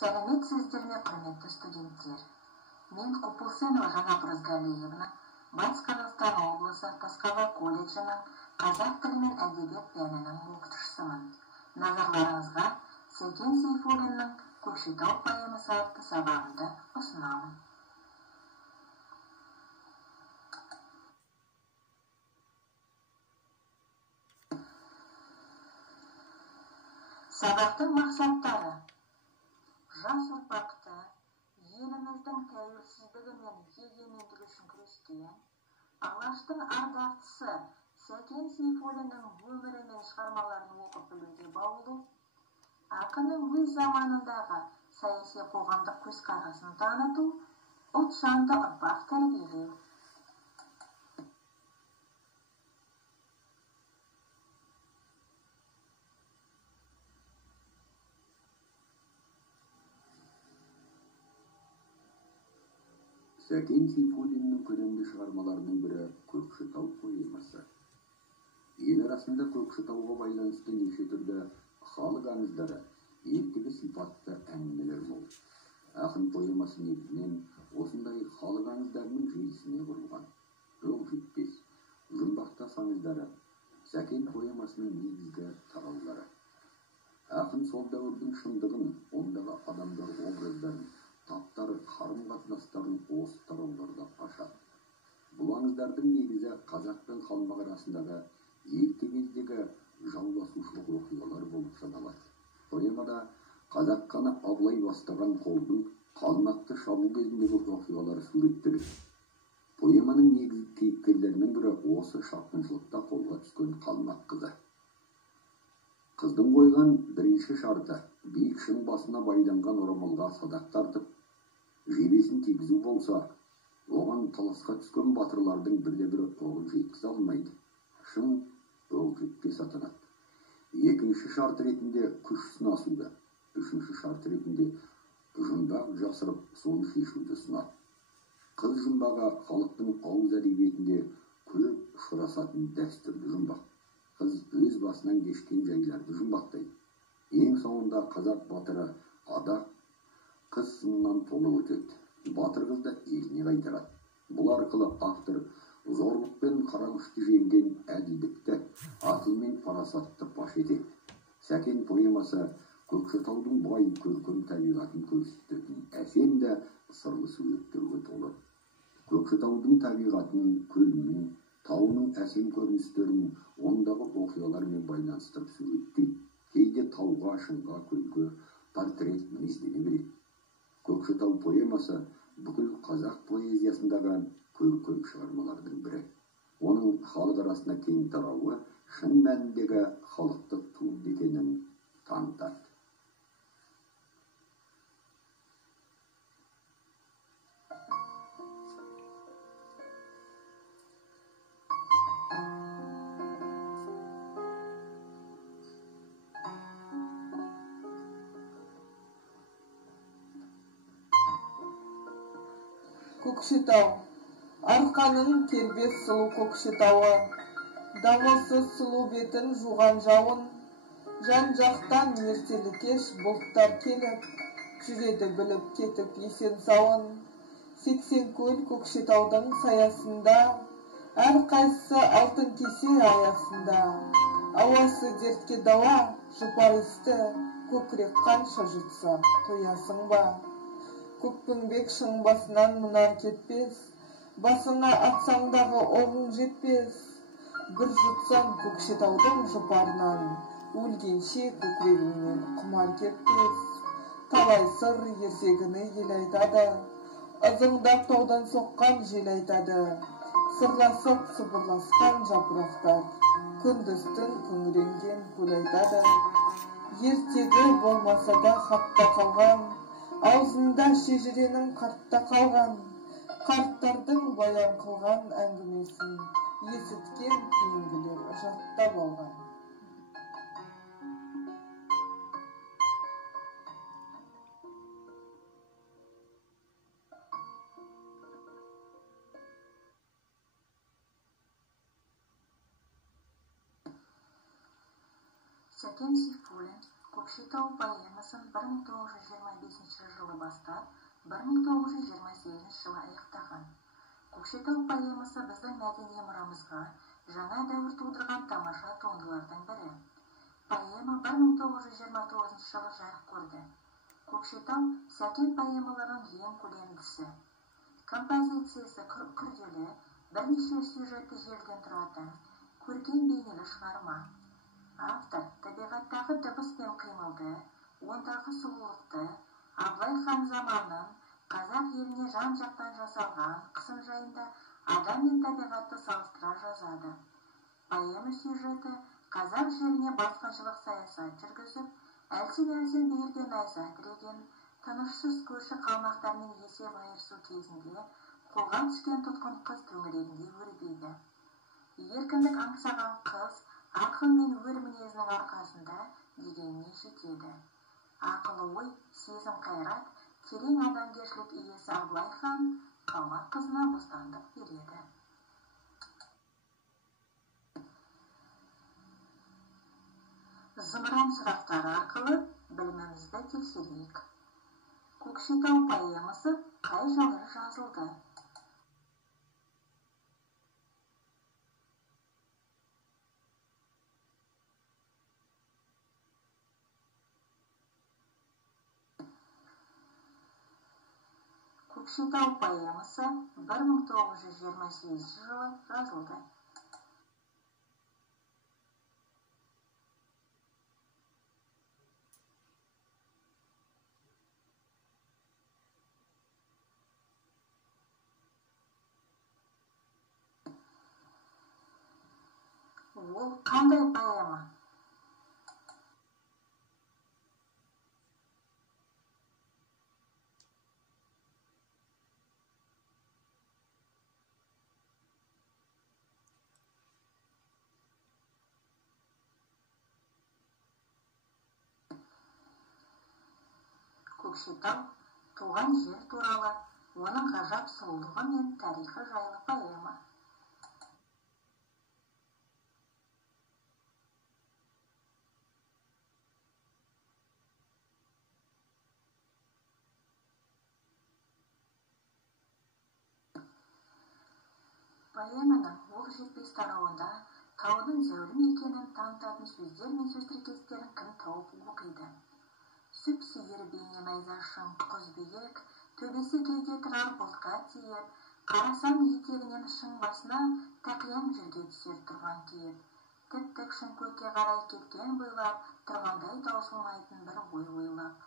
Сәлеметсіздер ме, құрметті студенттер? Мен Купусенова Жанна Бразгалиевна, Батыс Қазақстан облысы Тасқала колледжінің қазақ тілі мен әдебиет пәнінің оқытушысымын. Назарларыңызға Сәкен Сейфуллиннің Көкшетау поэмасы атты сабағымды ұсынамын. Сабақтың мақсаттары: жас ұрпақты еліміздің тәуелсіздігі мен егемендігі үшін күрескен алаштың ардақтысы Сәкен Сейфуллиннің өмірі мен шығармаларын оқып білуге баулу, ақынның өз заманындағы саяси қоғамдық көзқарасын таныту, ұлтжанды ұрпақ тәрбиелеу. Сәкен Сейфуллиннің көлемді шығармаларының бірі Көкшетау поэмасы. Ел арасында Көкшетауға байланысты неше түрлі халық аңыздары, ертегі сипатты әңгімелер болды. Ақын поэмасы негізінен осындай халық аңыздарының желісіне құрылған. Өкжетпес, жұмбақтас аңыздары Сәкен поэмасының негізгі тараулары. Ақын сол дәуірдің шындығын, ондағы адамдар образдарын, таптары, қарым-қатынастарын осы тарауларда ашады. Бұл аңыздардың негізі қазақ пен қалмақ арасындағы ерте кездегі жауласушылық оқиғалар болып саналады. Поэмада қазақ ханы Абылай бастаған қолдың қалмақты шабуыл кезіндегі оқиғалары суреттеледі. Поэманың негізгі кейіпкерлерінің бірі осы шапқыншылықта қолға түскен қалмақ қызы. Қыздың қойған бірінші шарты биік шың басына байланған орамалға садақ тартып, жебесін тигізу болса, оған таласқа түскен батырлардың бірде-бірі оғын жеткізе алмайды. Шың өкжетпес атанады. Екінші шарт ретінде күш сынасуды, үшінші шарт ретінде жұмбақ жасырып, соны шешуді ұсынады. Қыз жұмбағы халықтың ауыз әдебиетінде көп ұшырасатын дәстүрлі жұмбақ. Қыз өз басынан кешкен жайларды жұмбақтайды. Ең соңында қазақ батыры Адақ қыз сынынан толы өтеді. Батыр қызды еліне қайтарады. Бұл арқылы автор зорлық пен қарақшылықты жеңген әділдікті, ақыл мен парасатты паш етеді. Сәкен поэмасы Көкшетаудың бай көркем табиғатын көрсететін әсем де сырлы суреттерге толы. Көкшетаудың табиғатын, көлінің, тауының әсем көріністерін ондағы оқиғалармен байланыстырып суреттейді. Кейде тауға, шыңға, көлге портрет мінездене береді. Көкшетау поэмасы бүкіл қазақ поэзиясындағы көркем шығармалардың бірі. Оның халық арасында кең тарауы шын мәніндегі халықтық туынды екенін танытады. Көкшетау, арқаның кербез сұлу Көкшетауы, дамылсыз сұлу бетін жуған жауын, жан-жақтан ертелі кеш бұлттар келіп, жүреді біліп кетіп есен сауын. 80 көл Көкшетаудың саясында, әрқайсысы алтын кесе аясында. Ауасы дертке дауа, жұпар істі, көкірек қанша жұтса, тоясың ба? Көкпеңбек шың басынан мұнар кетпес, басыңа атсаңдағы оғың жетпес. Бір жұтсаң Көкшетаудың жұпарынан, өлгенше көкірегіңнен құмар кетпес. Талай сыр ертегіні ел айтады, ызыңдап таудан соққан жел айтады. Сырласып сыбырласқан жапырақтар, күндіз-түн күңіренген көл айтады. Ертегі болмаса да хатта қалған, аузында шежіренің қартта қалған, қарттардың баян қылған әңгімесін есіткен кейінгілер жаттап алған. Сәкен Сейфуллин Көкшетау поэмасын 1925 жылы бастап, 1928 жылы аяқтаған. Көкшетау поэмасы біздің мәдени мұрамызға жаңа дәуір тудырған тамаша туындылардың бірі. Поэма 1929 жылы жарық көрді. Көкшетау Сәкен поэмаларының ең көлемдісі. Композициясы күрделі, бірнеше сюжетті желіден тұратын, көркем бейнелі шығарма. Автор табиғаттағы дыбыс пен қимылды, ондағы сұлулықты, Абылай хан заманын қазақ еліне жан-жақтан жасалған қысым жайында адам мен табиғатты салыстыра жазады. Поэма сюжеті қазақ жеріне басқыншылық саясат жүргізіп, әлсін-әлсін бүйірге найза тіреген, тынышсыз көрші қалмақтармен есеп айырысу кезінде қолға түскен тұтқын қыз төңірегінде өрбиді. Еркіндік аңсаған қыз ақыл мен өр мінезінің арқасында дегеніне жетеді. Ақылы ой, сезім қайрат, терең адамгершілік иесі Абылай хан қалмақ қызына бостандық береді. Зымыран сұрақтары арқылы білімімізді тексерейік. Көкшетау поэмасы қай жылы жазылды? Көкшетау поэмасы 1928 жылы жазылды. Ол қандай поэма? Көкшетау туған жер туралы, оның ғажап сұлулығы мен тарихы жайлы поэма. Поэманың оқ жетпес тарауында таудың зәулім екенін танытатын сөздер мен сөз тіркестерін кім тауып оқиды? Сүп-сүйір бейне найзашың құз биік, төбесі кейде тұрар бұлтқа тиіп, қарасам етегінен шың басына тақияң жерге түсер тұрған кейіп. Тіп-тік шың көкке қарай кеткен бойлап, тұрғандай таусылмайтын бір ой ойлап.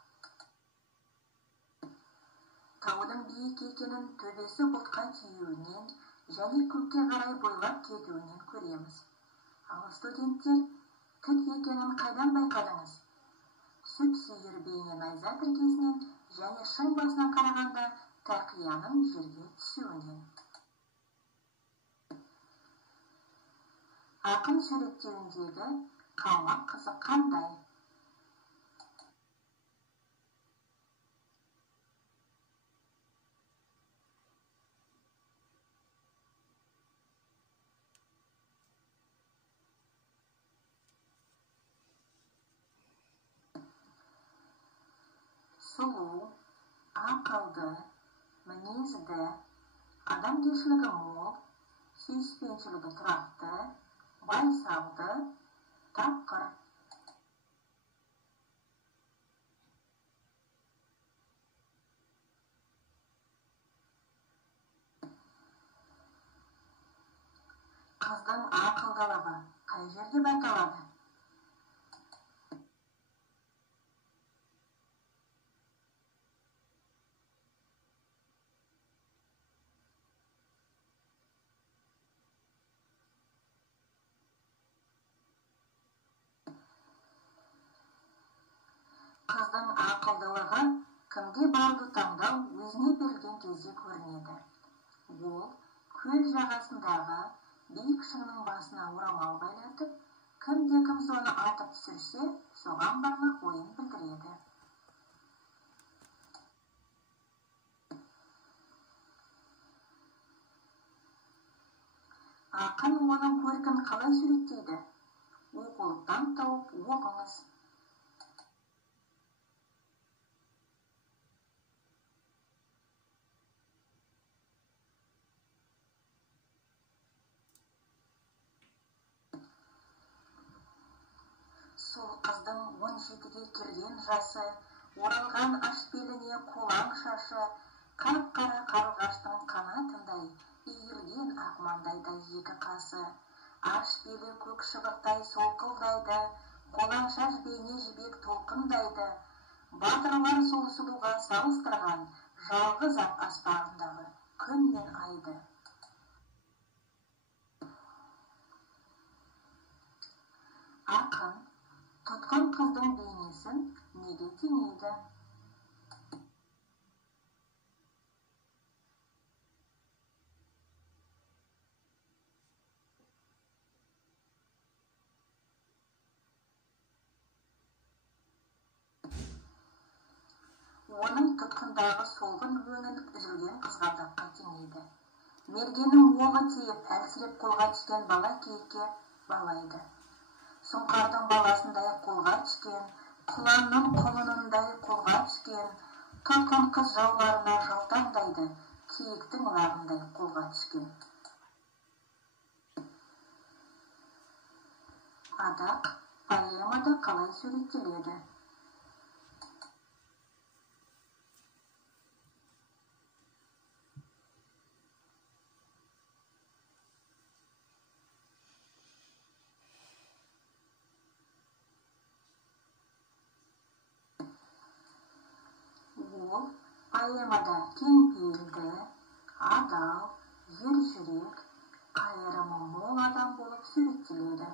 Таудың биік екенін төбесі бұлтқа тиюінен және көкке қарай бойлап кетуінен көреміз. Ал студенттер, тік екенін қайдан байқадыңыз? Сүп-сүйір бейне найза тіркесінен және шың басынан қарағанда тақияның жерге түсуінен. Ақын суреттеуіндегі қалмақ қызы қандай? Сұлу, ақылды, мінезді, адамгершілігі мол, сүйіспеншілігі тұрақты, байсалды, тапқыр. Қыздың ақылдылығы қай жерде байқалады? Қыздың ақылдылығы кімге барды таңдау өзіне берілген кезде көрінеді. Ол көл жағасындағы биік шыңның басына орамал байлатып, кім-кім соны атып түсірсе, соған бармақ ойын білдіреді. Ақын оның көркін қалай суреттейді? Оқулықтан тауып оқыңыз. қыздың 17-ге келген жасы, оралған аш беліне қолаң шашы, қап-қара қарлығаштың қанатындай, иірген ақ маңдайда екі қасы. Аш белі көк шыбықтай солқылдайды, қолаң шаш бейне жібек толқындайды. Батырлар сол сұлуға салыстырған, жалғыз ақ аспағындағы күн мен айды. Ақын тұтқан қыздың бейнесін неге теңейді? Оның тұтқындағы солғын өңін үзілген қызғалдаққа теңейді. Мергеннің оғы тиіп әлсіреп қолға түскен бала кейікке балайды. Сұңқардың баласындай қолға түскен, құланның құлынындай қолға түскен, тұтқын қыз жауларына жалтаңдайды, киіктің лағындай қолға түскен. Адақ поэмада қалай суреттеледі? Ол поэмада кеңпейілді, адал, ержүрек, қайырымы мол адам болып суреттеледі.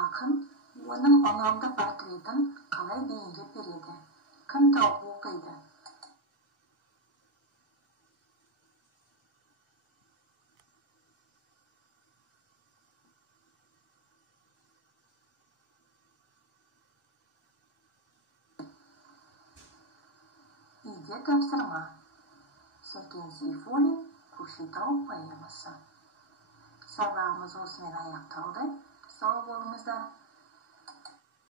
Ақын оның ұнамды портретін қалай бейнелеп береді? Кім тауып оқиды? Үйде тапсырма. Сәкен Сейфуллин, Көкшетау поэмасы. Сабағымыз осымен аяқталды. Сау болыңыздар.